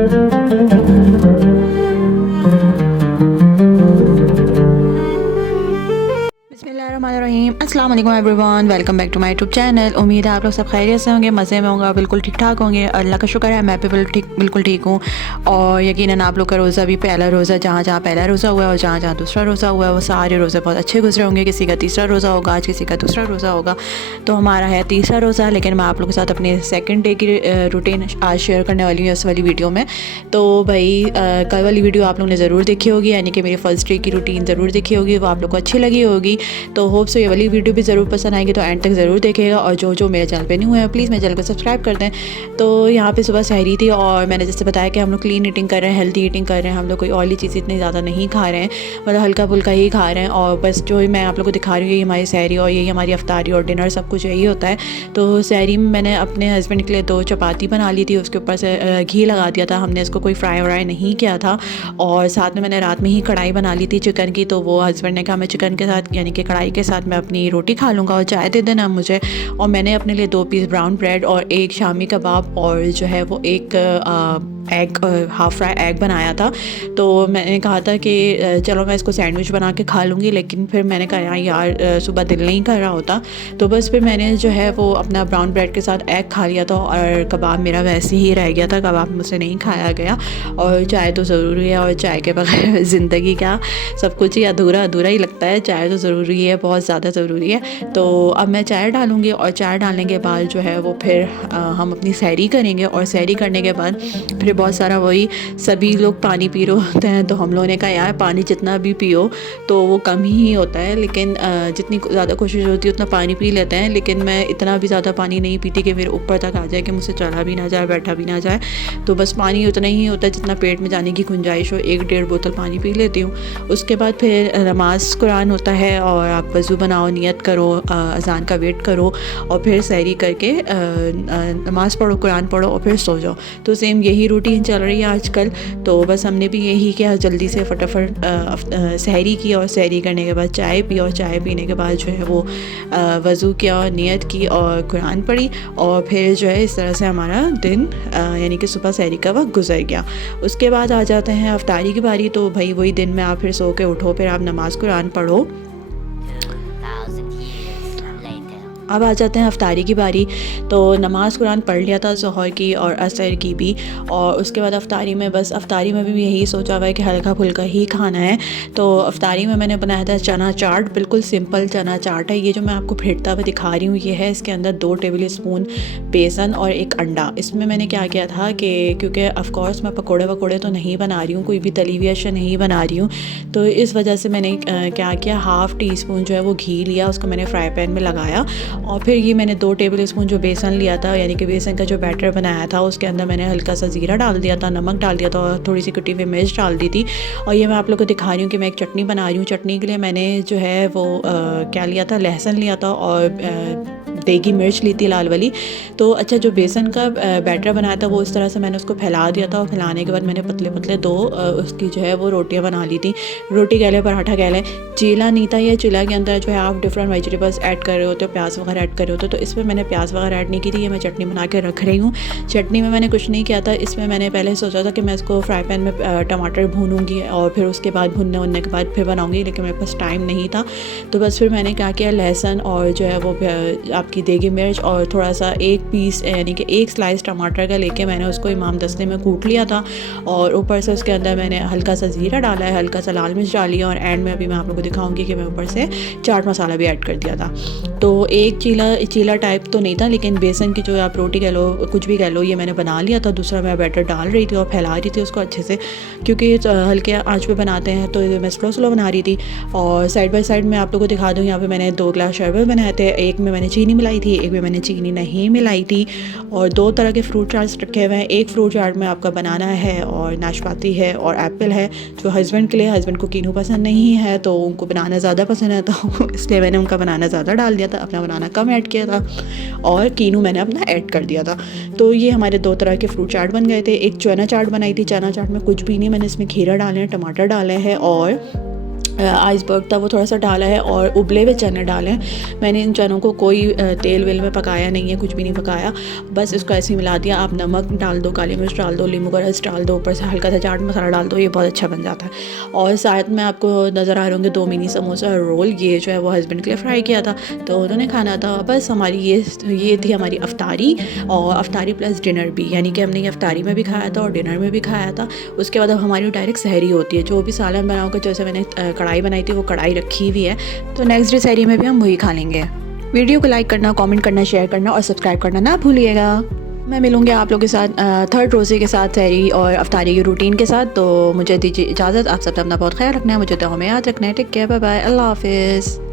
बिस्मिल्लाहिर्रहमानिर्रहीम। अस्सलाम वालेकुम everyone, welcome back to my YouTube channel. उम्मीद है आप लोग सब खैरियत से होंगे, मज़े में होंगे, बिल्कुल ठीक ठाक होंगे। अल्लाह का शुक्र है मैं भी बिल्कुल ठीक हूँ। और यकीनन आप लोग का रोज़ा भी पहला रोज़ा, जहाँ जहाँ पहला रोज़ा हुआ है और जहाँ जहाँ दूसरा रोज़ा हुआ है, वो सारे रोज़े बहुत अच्छे गुजरे होंगे। किसी का तीसरा रोज़ा होगा आज, किसी का दूसरा रोज़ा होगा। तो हमारा है तीसरा रोज़ा, लेकिन मैं आप लोगों के साथ अपने सेकंड डे की रूटीन आज शेयर करने वाली हूँ इस वाली वीडियो में। तो भाई कल वाली वीडियो आप लोगों ने ज़रूर देखी होगी, यानी कि मेरी फ़र्स्ट डे की रूटीन ज़रूर देखी होगी, वो आप लोग को अच्छी लगी होगी। तो होप सो ये वाली वीडियो भी ज़रूर पसंद आएगी, तो एंड तक ज़रूर देखेगा। और जो मेरे चैनल पे नहीं हुए हैं प्लीज़ मेरे चैनल को सब्सक्राइब कर दें। तो यहाँ पे सुबह सहरी थी और मैंने जैसे बताया कि हम लोग क्लीन ईटिंग कर रहे हैं, हेल्दी ईटिंग कर रहे हैं। हम लोग कोई ऑयली चीज़ इतनी ज़्यादा नहीं खा रहे हैं, मतलब हल्का फुल्का ही खा रहे हैं। और बस जो मैं आप लोग को दिखा रही हूँ यही हमारी सहरी और यही हमारी अफ्तारी और डिनर, सब कुछ यही होता है। तो सहरी में मैंने अपने हस्बैंड के लिए 2 चपाती बना ली थी, उसके ऊपर से घी लगा दिया था। हमने इसको कोई फ्राई व्राई नहीं किया था। और साथ में मैंने रात में ही कढ़ाई बना ली थी चिकन की। तो वो हस्बैंड ने कहा मैं चिकन के साथ यानी कि कढ़ाई के साथ मैं अपनी रोटी खा लूँगा और चाय दे देना मुझे। और मैंने अपने लिए 2 पीस ब्राउन ब्रेड और एक शामी कबाब और जो है वो एक एग, हाफ़ फ्राई एग बनाया था। तो मैंने कहा था कि चलो मैं इसको सैंडविच बना के खा लूँगी, लेकिन फिर मैंने कहा यार सुबह दिल नहीं कर रहा होता। तो बस फिर मैंने जो है वो अपना ब्राउन ब्रेड के साथ एग खा लिया था और कबाब मेरा वैसे ही रह गया था, कबाब मुझसे नहीं खाया गया। और चाय तो ज़रूरी है, और चाय के बगैर ज़िंदगी क्या, सब कुछ ही अधूरा अधूरा ही लगता है। चाय तो ज़रूरी है, बहुत ज़्यादा ज़रूरी है। तो अब मैं चाय डालूँगी और चाय डालने के बाद जो है वो फिर हम अपनी सहरी करेंगे। और सहरी करने के बाद फिर बहुत सारा वही सभी लोग पानी पी रहे होते हैं, तो हम लोगों ने कहा यार पानी जितना भी पियो तो वो कम ही होता है, लेकिन जितनी ज़्यादा कोशिश होती है उतना पानी पी लेते हैं। लेकिन मैं इतना भी ज़्यादा पानी नहीं पीती कि मेरे ऊपर तक आ जाए कि मुझसे चला भी ना जाए, बैठा भी ना जाए। तो बस पानी उतना ही होता है जितना पेट में जाने की गुंजाइश हो। 1-1.5 बोतल पानी पी लेती हूँ। उसके बाद फिर नमाज कुरान होता है और आप वज़ू बनाओ, नियत करो, अज़ान का वेट करो और फिर सहरी करके नमाज़ पढ़ो, कुरान पढ़ो और फिर सो जाओ। तो सेम यही रूटीन चल रही है आजकल। तो बस हमने भी यही किया, जल्दी से फटाफट सहरी की और सहरी करने के बाद चाय पी और चाय पीने के बाद जो है वो वज़ू किया, नियत की और कुरान पढ़ी। और फिर जो है इस तरह से हमारा दिन यानी कि सुबह सहरी का वक्त गुजर गया। उसके बाद आ जाते हैं अफ्तारी की बारी। तो भाई वही दिन में आप फिर सो के उठो, फिर आप नमाज़ कुरान पढ़ो। अब आ जाते हैं अफ्तारी की बारी। तो नमाज़ कुरान पढ़ लिया था ज़ोहर की और असर की भी। और उसके बाद अफ्तारी में बस अफ्तारी में भी यही सोचा हुआ है कि हल्का फुल्का ही खाना है। तो अफ्तारी में मैंने बनाया था चना चाट, बिल्कुल सिंपल चना चाट है। ये जो मैं आपको फेंटता हुआ दिखा रही हूँ ये है, इसके अंदर 2 टेबल स्पून बेसन और 1 अंडा। इसमें मैंने क्या किया था कि क्योंकि ऑफ़कोर्स मैं पकौड़े वकौड़े तो नहीं बना रही हूँ, कोई भी तली हुई अशया नहीं बना रही हूँ, तो इस वजह से मैंने क्या किया, हाफ़ टी स्पून जो है वो घी लिया, उसको मैंने फ्राई पैन में लगाया। और फिर ये मैंने 2 टेबल स्पून जो बेसन लिया था, यानी कि बेसन का जो बैटर बनाया था, उसके अंदर मैंने हल्का सा ज़ीरा डाल दिया था, नमक डाल दिया था और थोड़ी सी कुटी हुई मिर्च डाल दी थी। और ये मैं आप लोगों को दिखा रही हूँ कि मैं एक चटनी बना रही हूँ। चटनी के लिए मैंने जो है वो क्या लिया था, लहसुन लिया था और देगी मिर्च ली थी लाल वाली। तो अच्छा, जो बेसन का बैटर बनाया था वो इस तरह से मैंने उसको फैला दिया था और फैलाने के बाद मैंने पतले पतले 2 उसकी जो है वो रोटियां बना ली थी। रोटी कह लें, पराठा कह लें, चीला नहीं था। ये चीला के अंदर जो है आप डिफरेंट वेजिटेबल्स ऐड कर रहे होते हो, प्याज वगैरह ऐड कर रहे होते हो। तो इसमें मैंने प्याज वगैरह ऐड नहीं की थी, ये मैं चटनी बना के रख रही हूँ। चटनी में मैंने कुछ नहीं किया था, इसमें मैंने पहले सोचा था कि मैं इसको फ्राई पैन में टमाटर भूनूंगी और फिर उसके बाद भुनने के बाद फिर बनाऊँगी, लेकिन मेरे पास टाइम नहीं था। तो बस फिर मैंने क्या किया, लहसुन और जो है वो आपकी देगी मिर्च और थोड़ा सा 1 पीस यानी कि 1 स्लाइस टमाटर का लेके मैंने उसको इमाम दस्ते में कूट लिया था। और ऊपर से उसके अंदर मैंने हल्का सा ज़ीरा डाला है, हल्का सा लाल मिर्च डाली है और एंड में अभी मैं आप लोगों को दिखाऊंगी कि मैं ऊपर से चाट मसाला भी ऐड कर दिया था। तो एक चीला टाइप तो नहीं था, लेकिन बेसन की जो आप रोटी कह लो, कुछ भी कह लो, ये मैंने बना लिया था। दूसरा मैं बैटर डाल रही थी और फैला रही थी उसको अच्छे से, क्योंकि हल्के आँच पे बनाते हैं तो मैं स्लो बना रही थी। और साइड बाय साइड मैं आप लोगों को दिखा दूँ, यहाँ पे मैंने 2 गिलास शरबत बनाए थे, एक में मैंने चीनी मिलाई थी, एक में मैंने चीनी नहीं मिलाई थी। और 2 तरह के फ्रूट चाट्स रखे हुए हैं। एक फ्रूट चाट में आपका बनाना है और नाशपाती है और एप्पल है, जो हस्बैंड के लिए, हस्बैंड को कीनू पसंद नहीं है तो उनको बनाना ज़्यादा पसंद है, तो इसलिए मैंने उनका बनाना ज़्यादा डाल दिया था, अपना बनाना कम ऐड किया था और कीनू मैंने अपना ऐड कर दिया था। तो ये हमारे 2 तरह के फ्रूट चाट बन गए थे। एक चना चाट बनाई थी, चना चाट में कुछ भी नहीं, मैंने इसमें खीरा डाले हैं, टमाटर डाले हैं और आइसबर्ग था वो थोड़ा सा डाला है और उबले हुए चने डाले हैं। मैंने इन चनों को कोई तेल वेल में पकाया नहीं है, कुछ भी नहीं पकाया, बस इसको ऐसे ही मिला दिया। आप नमक डाल दो, काली मिर्च डाल दो, नींबू का रस डाल दो, ऊपर से हल्का सा चाट मसाला डाल दो, ये बहुत अच्छा बन जाता है। और साथ में आपको नज़र आ रहे होंगे 2 मिनी समोसा और रोल, ये जो है वो हस्बैंड के लिए फ्राई किया था तो उन्होंने खाना था। बस हमारी ये थी हमारी अफ्तारी, और अफ्तारी प्लस डिनर भी, यानी कि हमने ये अफ्तारी में भी खाया था और डिनर में भी खाया था। उसके बाद अब हमारी डायरेक्ट सहरी होती है, जो भी सालन बना होगा, जैसे मैंने कढ़ाई बनाई थी वो कढ़ाई रखी हुई है, तो नेक्स्ट डे सहरी में भी हम वही खा लेंगे। वीडियो को लाइक करना, कमेंट करना, शेयर करना और सब्सक्राइब करना ना भूलिएगा। मैं मिलूँगी आप लोगों के साथ थर्ड रोज़े के साथ, सहरी और अफ्तारी की रूटीन के साथ। तो मुझे दीजिए इजाज़त, आप सब अपना बहुत ख्याल रखना है, मुझे दुआ में याद रखना है। टेक केयर, बाय बाय, अल्लाह हाफिज़।